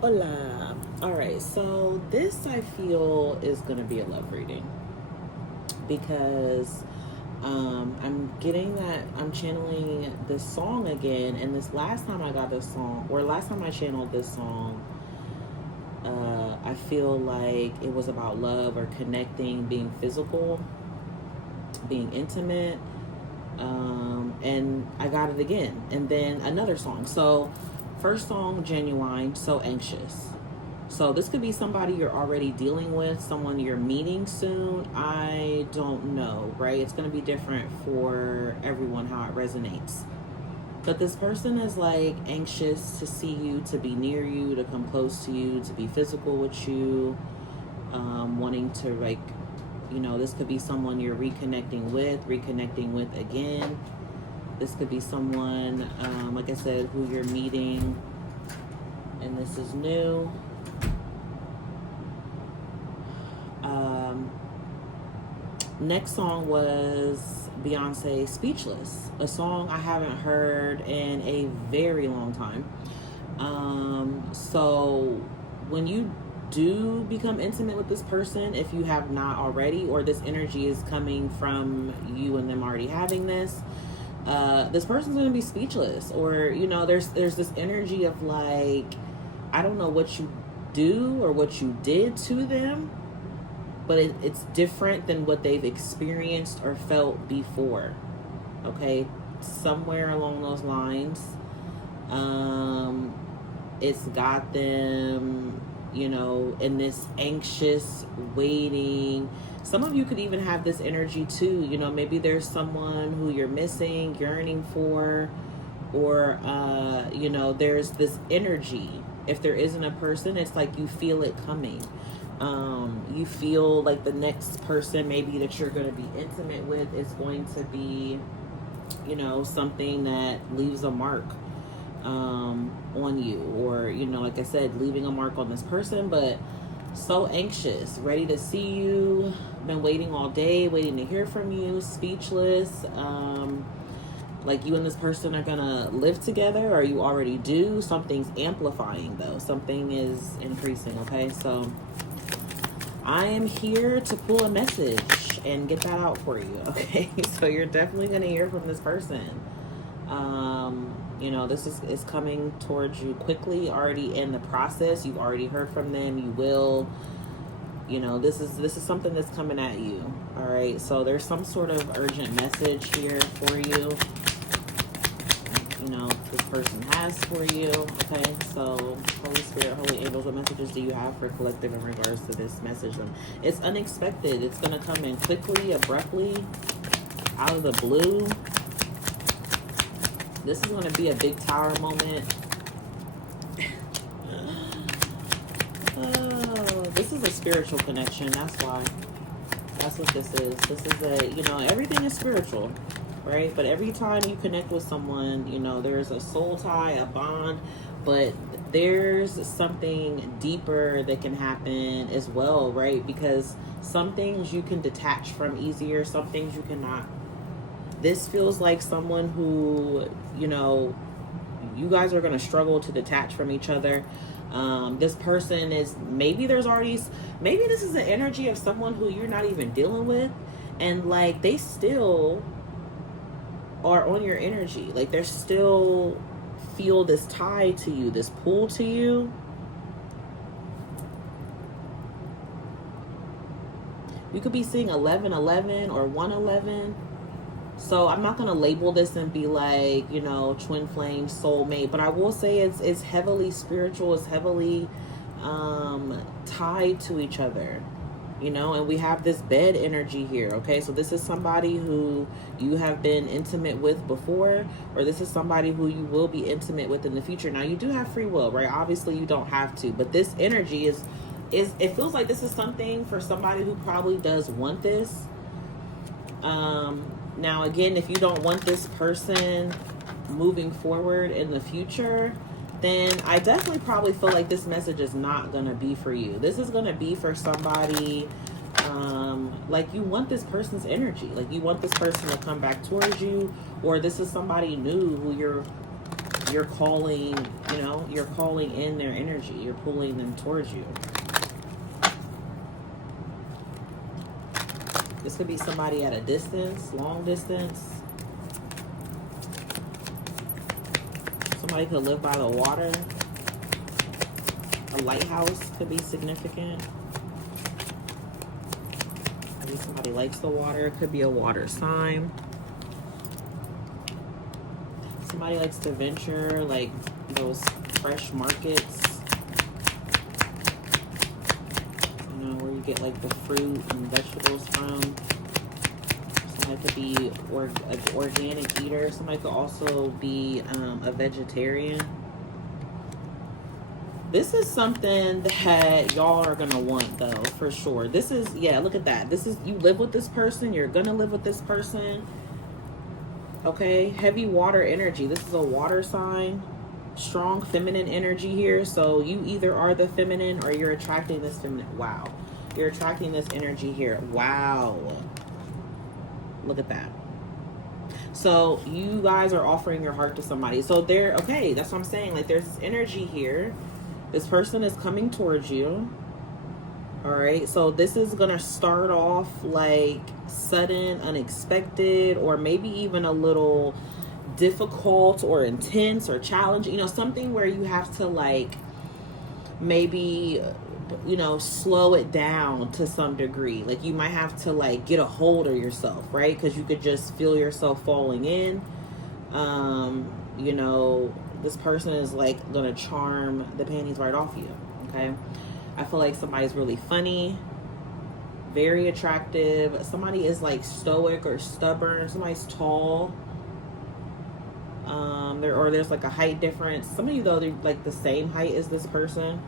Hola. All right, so this I feel is going to be a love reading because I'm getting that I'm channeling this song again. And this last time I got this song, or last time I channeled this song, I feel like it was about love or connecting, being physical, being intimate. And I got it again. And then another song. So, first song, Genuine, So Anxious. So this could be somebody you're already dealing with, someone you're meeting soon. I don't know, right? It's going to be different for everyone how it resonates. But this person is like anxious to see you, to be near you, to come close to you, to be physical with you, wanting to this could be someone you're reconnecting with again. This could be someone, like I said, who you're meeting, and this is new. Next song was Beyonce, Speechless, a song I haven't heard in a very long time. So when you do become intimate with this person, if you have not already, or this energy is coming from you and them already having this person's going to be speechless, or there's this energy of like, I don't know what you do or what you did to them, but it's different than what they've experienced or felt before. Okay, somewhere along those lines, it's got them, in this anxious waiting. Some of you could even have this energy too. Maybe there's someone who you're missing, yearning for, or there's this energy. If there isn't a person, it's like you feel it coming. You feel like the next person maybe that you're going to be intimate with is going to be, something that leaves a mark on you, or like I said, leaving a mark on this person. But so anxious, ready to see you, been waiting all day, waiting to hear from you, speechless. Like you and this person are gonna live together, or you already do. Something's amplifying though, something is increasing. Okay, so I am here to pull a message and get that out for you. Okay, so you're definitely gonna hear from this person. This is coming towards you quickly, already in the process. You've already heard from them. You will, this is something that's coming at you. All right. So there's some sort of urgent message here for you. This person has for you. Okay. So Holy Spirit, Holy Angels, what messages do you have for collective in regards to this message? It's unexpected. It's going to come in quickly, abruptly, out of the blue. This is going to be a big tower moment. Oh, this is a spiritual connection. That's why. That's what this is. This is everything is spiritual, right? But every time you connect with someone, there's a soul tie, a bond, but there's something deeper that can happen as well, right? Because some things you can detach from easier, some things you cannot. This feels like someone who, you guys are going to struggle to detach from each other. This person is, maybe this is the energy of someone who you're not even dealing with. And like, they still are on your energy. Like, they're still feel this tie to you, this pull to you. You could be seeing 1111 or 111. So I'm not going to label this and be like, twin flame, soulmate. But I will say it's heavily spiritual. It's heavily tied to each other, and we have this bed energy here. Okay, so this is somebody who you have been intimate with before, or this is somebody who you will be intimate with in the future. Now, you do have free will, right? Obviously, you don't have to. But this energy is it feels like this is something for somebody who probably does want this. Now, again, if you don't want this person moving forward in the future, then I definitely probably feel like this message is not going to be for you. This is going to be for somebody, like you want this person's energy. Like you want this person to come back towards you, or this is somebody new who you're you're calling, you know, you're calling in their energy. You're pulling them towards you. This could be somebody at a distance, long distance. Somebody could live by the water. A lighthouse could be significant. Maybe somebody likes the water. It could be a water sign. Somebody likes to venture, like those fresh markets. You know, where you get like the fruit and vegetables from. Somebody could be an organic eater. Somebody could also be a vegetarian. This is something that y'all are gonna want, though, for sure. This is, yeah, look at that. This is, you live with this person. You're gonna live with this person. Okay, heavy water energy. This is a water sign. Strong feminine energy here. So you either are the feminine or you're attracting this feminine. Wow. You're attracting this energy here. Wow. Look at that. So you guys are offering your heart to somebody. So they're, okay, that's what I'm saying. Like, there's this energy here. This person is coming towards you. All right. So this is going to start off like sudden, unexpected, or maybe even a little difficult or intense or challenging, you know, something where you have to like maybe, you know, slow it down to some degree. Like you might have to like get a hold of yourself, right? Because you could just feel yourself falling in. You know, this person is like gonna charm the panties right off you. Okay, I feel like somebody's really funny, very attractive. Somebody is like stoic or stubborn. Somebody's tall. There's like a height difference. Some of you though, they're like the same height as this person,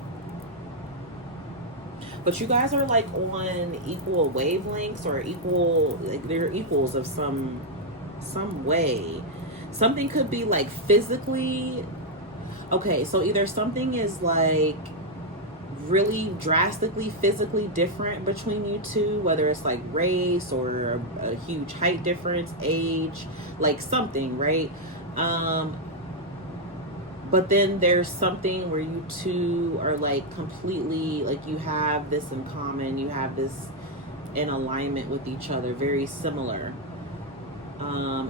but you guys are like on equal wavelengths or equal, like they're equals of some way. Something could be like physically, okay, so either something is like really drastically physically different between you two, whether it's like race or a huge height difference, age, like something, right? But then there's something where you two are like completely, like you have this in common, you have this in alignment with each other, very similar.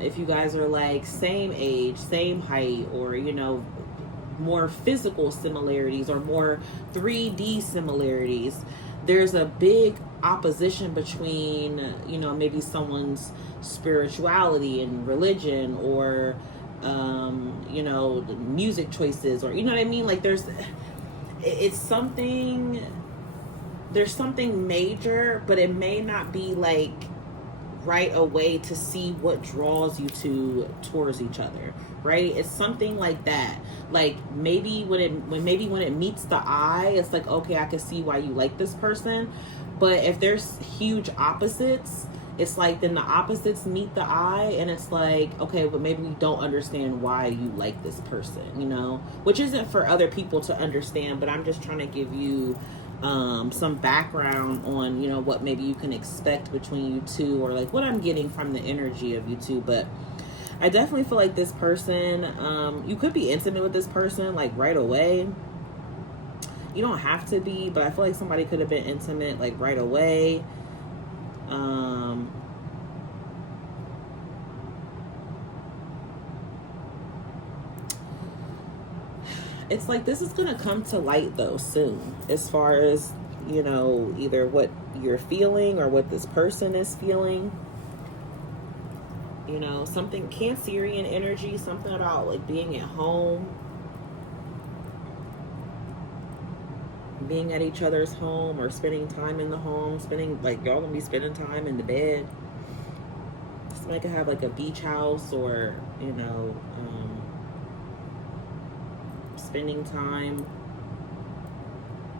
If you guys are like same age, same height, or, you know, more physical similarities or more 3D similarities, there's a big opposition between, you know, maybe someone's spirituality and religion, or you know, the music choices, or, you know what I mean? Like it's something, there's something major, but it may not be like right away to see what draws you two towards each other, right? It's something like that. Like maybe when it meets the eye, it's like, okay, I can see why you like this person. But if there's huge opposites, it's like then the opposites meet the eye, and it's like, okay, but maybe we don't understand why you like this person, you know, which isn't for other people to understand, but I'm just trying to give you some background on, you know, what maybe you can expect between you two, or like what I'm getting from the energy of you two. But I definitely feel like this person, you could be intimate with this person like right away. You don't have to be, but I feel like somebody could have been intimate like right away. It's like this is gonna come to light though soon, as far as, you know, either what you're feeling or what this person is feeling. You know, something Cancerian energy, something about like being at home, being at each other's home, or spending time in the home, like y'all gonna be spending time in the bed. Somebody could have like a beach house, or, you know, spending time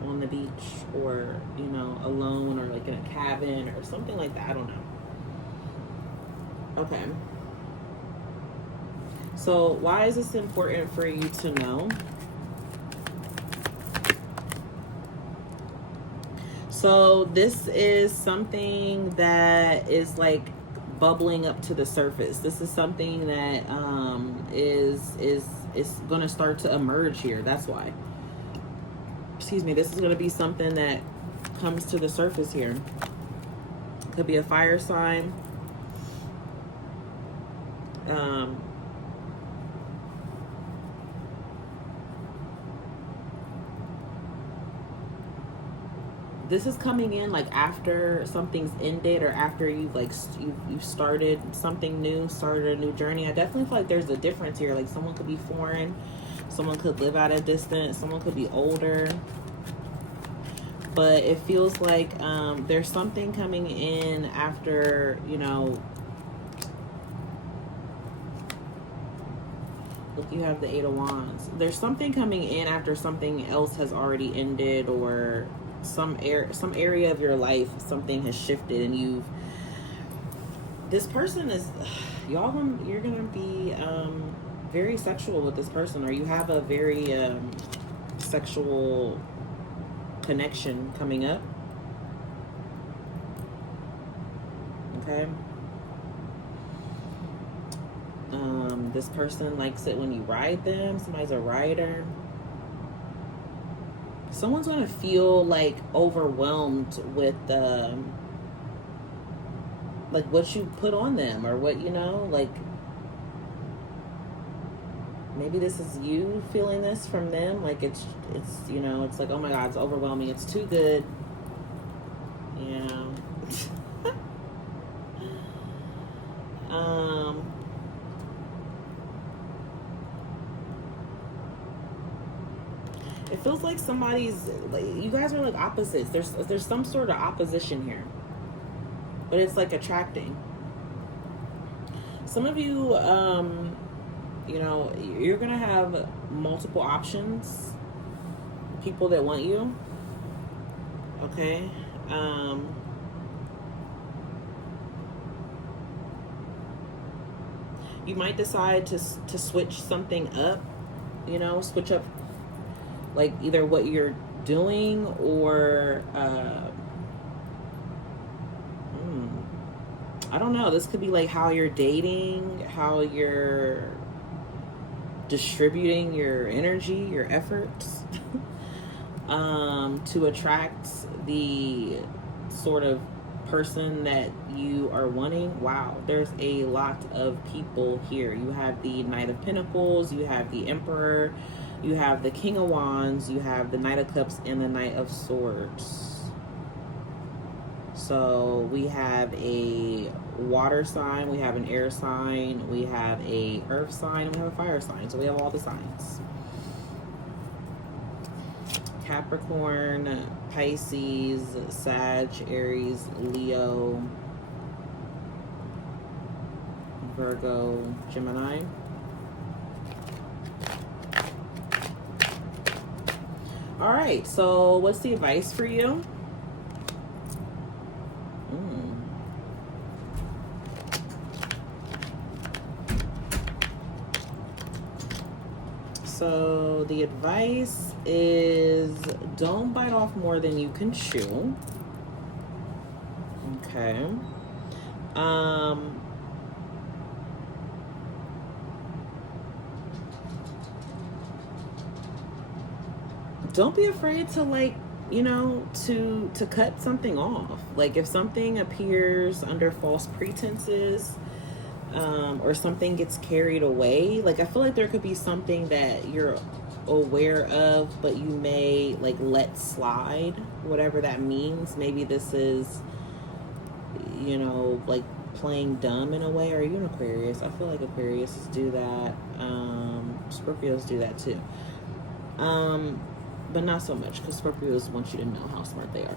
on the beach, or, you know, alone, or like in a cabin or something like that. I don't know. Okay. So why is this important for you to know? So this is something that is like bubbling up to the surface. This is something that is it's going to start to emerge here. That's why. Excuse me. This is going to be something that comes to the surface here. Could be a fire sign. This is coming in like after something's ended, or after you've like you've started something new, started a new journey. I definitely feel like there's a difference here. Like someone could be foreign, someone could live at a distance, someone could be older. But it feels like there's something coming in after, you know, look, you have the Eight of Wands. There's something coming in after something else has already ended, or some area of your life, something has shifted, and this person is, you're gonna be very sexual with this person, or you have a very sexual connection coming up. Okay. This person likes it when you ride them. Somebody's a rider. Someone's going to feel like overwhelmed with like what you put on them, or what, you know, like maybe this is you feeling this from them. Like it's, you know, it's like, oh my God, it's overwhelming. It's too good. Yeah. It feels like somebody's, like, you guys are like opposites. There's some sort of opposition here, but it's like attracting. Some of you, you know, you're gonna have multiple options, people that want you. Okay. You might decide to switch something up, you know, switch up like either what you're doing, or I don't know, this could be like how you're dating, how you're distributing your energy, your efforts to attract the sort of person that you are wanting. Wow, there's a lot of people here. You have the Knight of Pentacles, you have the Emperor, you have the King of Wands, you have the Knight of Cups, and the Knight of Swords. So we have a water sign, we have an air sign, we have a earth sign, and we have a fire sign. So we have all the signs. Capricorn, Pisces, Sag, Aries, Leo, Virgo, Gemini. All right, so what's the advice for you? So the advice is don't bite off more than you can chew. Okay. Don't be afraid to, like, you know, to cut something off. Like if something appears under false pretenses, or something gets carried away, like I feel like there could be something that you're aware of, but you may like let slide, whatever that means. Maybe this is, you know, like playing dumb in a way. Or even Aquarius. I feel like Aquarius do that. Scorpios do that too. But not so much, because Scorpios want you to know how smart they are.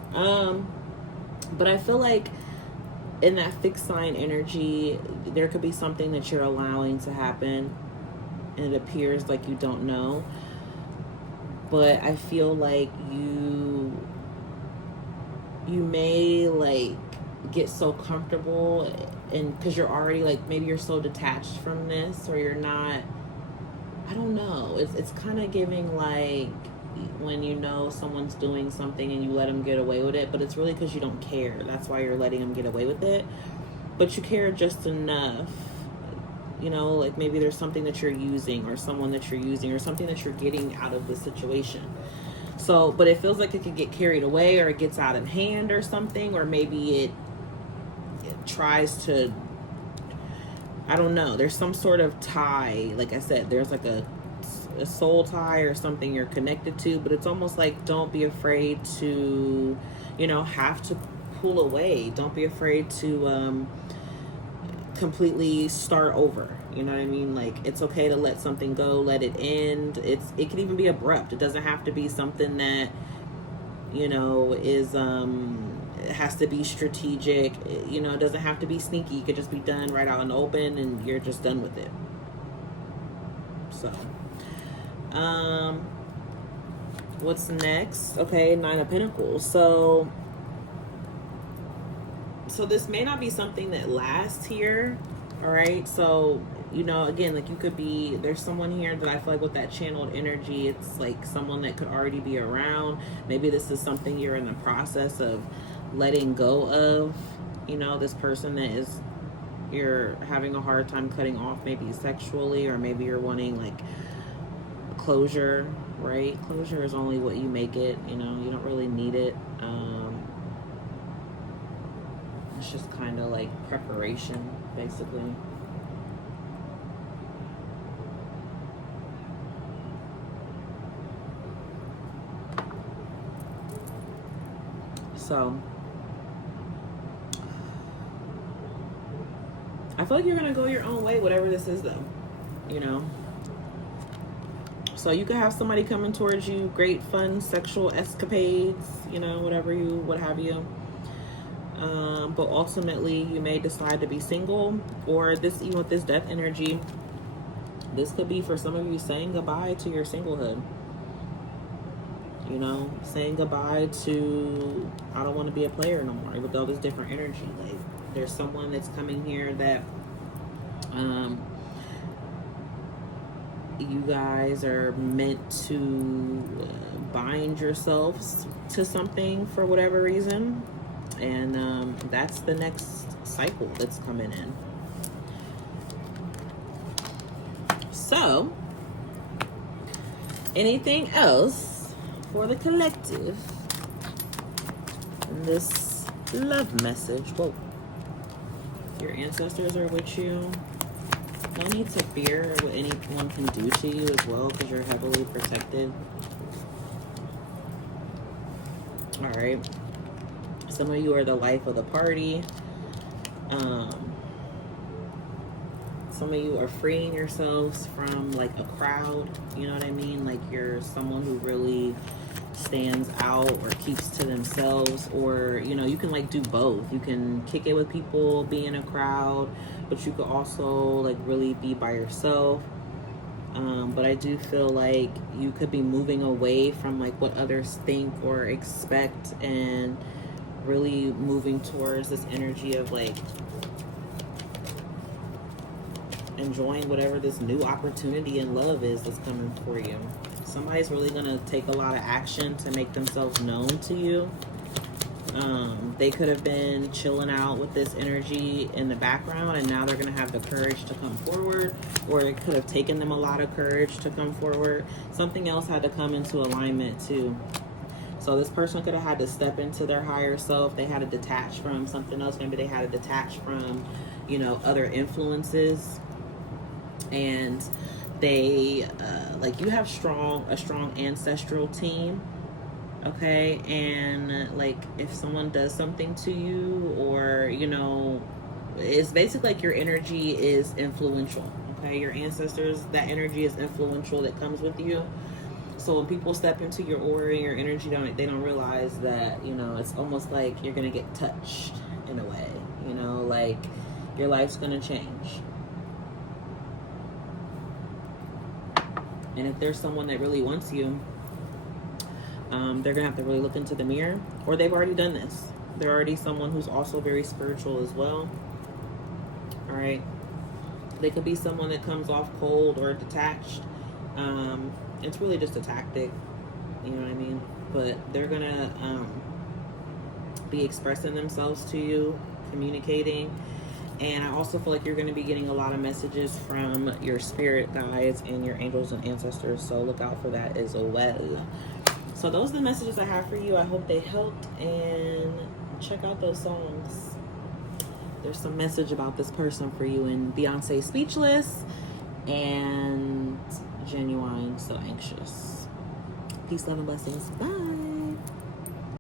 But I feel like in that fixed sign energy, there could be something that you're allowing to happen, and it appears like you don't know. But I feel like you may like get so comfortable, and because you're already like, maybe you're so detached from this, or you're not, I don't know. It's kind of giving like when you know someone's doing something and you let them get away with it, but it's really because you don't care. That's why you're letting them get away with it. But you care just enough You know, like maybe there's something that you're using or someone that you're using or something that you're getting out of the situation. So, but it feels like it could get carried away or it gets out of hand or something, or maybe it tries to, I don't know. There's some sort of tie. Like I said, there's like a soul tie or something you're connected to, but it's almost like don't be afraid to, you know, have to pull away. Don't be afraid to completely start over. You know what I mean? Like it's okay to let something go, let it end. It can even be abrupt. It doesn't have to be something that, you know, is it has to be strategic. You know, it doesn't have to be sneaky. It could just be done right out in the open and you're just done with it. So what's next? Okay, Nine of Pentacles. So this may not be something that lasts here. All right, so you know, again, like you could be, there's someone here that I feel like with that channeled energy, it's like someone that could already be around. Maybe this is something you're in the process of letting go of. You know, this person that is, you're having a hard time cutting off, maybe sexually, or maybe you're wanting like closure, right? Closure is only what you make it. You know, you don't really need it. It's just kind of like preparation, basically. So I feel like you're gonna go your own way, whatever this is, though. You know. So you could have somebody coming towards you, great fun sexual escapades, you know, what have you. But ultimately you may decide to be single, or this, even with this death energy, this could be for some of you saying goodbye to your singlehood. You know, saying goodbye to, I don't want to be a player no more, even though there's different energy. Like there's someone that's coming here that you guys are meant to bind yourselves to something for whatever reason, and that's the next cycle that's coming in. So anything else for the collective in this love message? Whoa, your ancestors are with you. No need to fear what anyone can do to you as well, because you're heavily protected. All right. Some of you are the life of the party. Some of you are freeing yourselves from like a crowd. You know what I mean? Like you're someone who really stands out or keeps to themselves, or you know, you can like do both. You can kick it with people, be in a crowd, but you could also like really be by yourself. But I do feel like you could be moving away from like what others think or expect, and really moving towards this energy of like enjoying whatever this new opportunity in love is that's coming for you. Somebody's really gonna take a lot of action to make themselves known to you. They could have been chilling out with this energy in the background, and now they're gonna have the courage to come forward, or it could have taken them a lot of courage to come forward. Something else had to come into alignment too. So this person could have had to step into their higher self. They had to detach from something else. Maybe they had to detach from, you know, other influences. And they, like you have a strong ancestral team. Okay. And like if someone does something to you, or, you know, it's basically like your energy is influential. Okay. Your ancestors, that energy is influential that comes with you. So when people step into your aura and your energy, they don't realize that, you know, it's almost like you're going to get touched in a way, you know, like your life's going to change. And if there's someone that really wants you, they're going to have to really look into the mirror, or they've already done this. They're already someone who's also very spiritual as well. All right. They could be someone that comes off cold or detached. It's really just a tactic, you know what I mean? But they're gonna be expressing themselves to you, communicating, And I also feel like you're going to be getting a lot of messages from your spirit guides and your angels and ancestors. So look out for that as well. So those are the messages I have for you. I hope they helped. And check out those songs. There's some message about this person for you in Beyonce Speechless and Genuine So Anxious. Peace, love, and blessings. Bye.